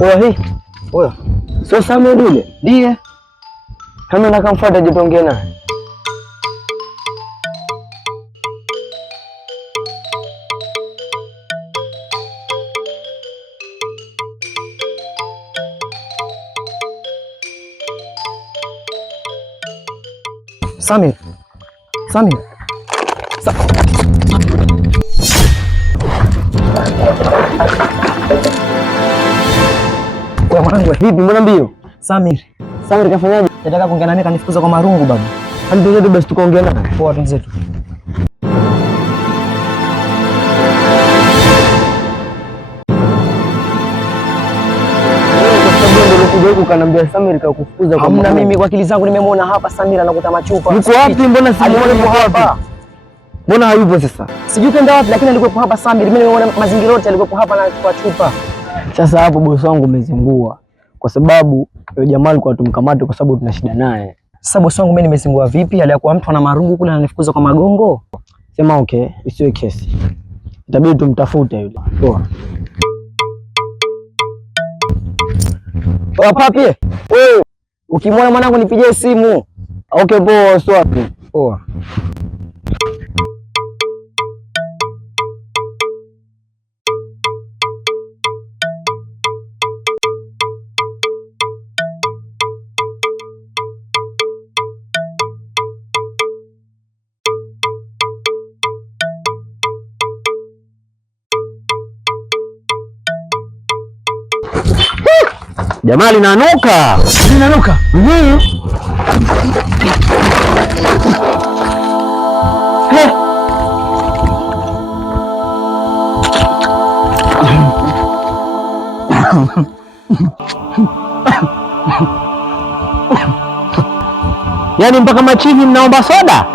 Oya. Sio Samuel yule? Ndiye. Kama nakamfuata jitonge naye. Samir. Kwa mwanangu Vipi, mbona mbio? Samir Kafanyaje? nataka kuongea naye, kanifukuza kwa marungu baba. Anitoe basi tukaongea naye. Poa tunzetu. Kanambia Samir kakufukuza kwa hamna. Mimi kwa akili zangu nimemwona hapa Samir anakuta machupa. Yuko wapi? Mbona simuoni hapa? Mbona hayupo sasa? Sijui kaenda wapi, lakini alikuwa hapa Samir. Mimi nimeona mazingira yote alikuwa hapa na kwa chupa. Sasa hapo bosi wangu umezingua, kwa sababu yule jamaa alikuwa tumkamate kwa sababu tuna shida naye. Sasa bosi wangu mimi nimezingua vipi? Aliyakuwa mtu ana marungu kule ananifukuza kwa magongo. Sema okay, isiwe kesi. Itabidi tumtafute yule. Poa. Papi, wewe ukimwona mwanangu nipigie simu. Okay, poa, swapi. Poa. Jamaa linanuka. Linanuka? Yaani mpaka machizi mnaomba soda?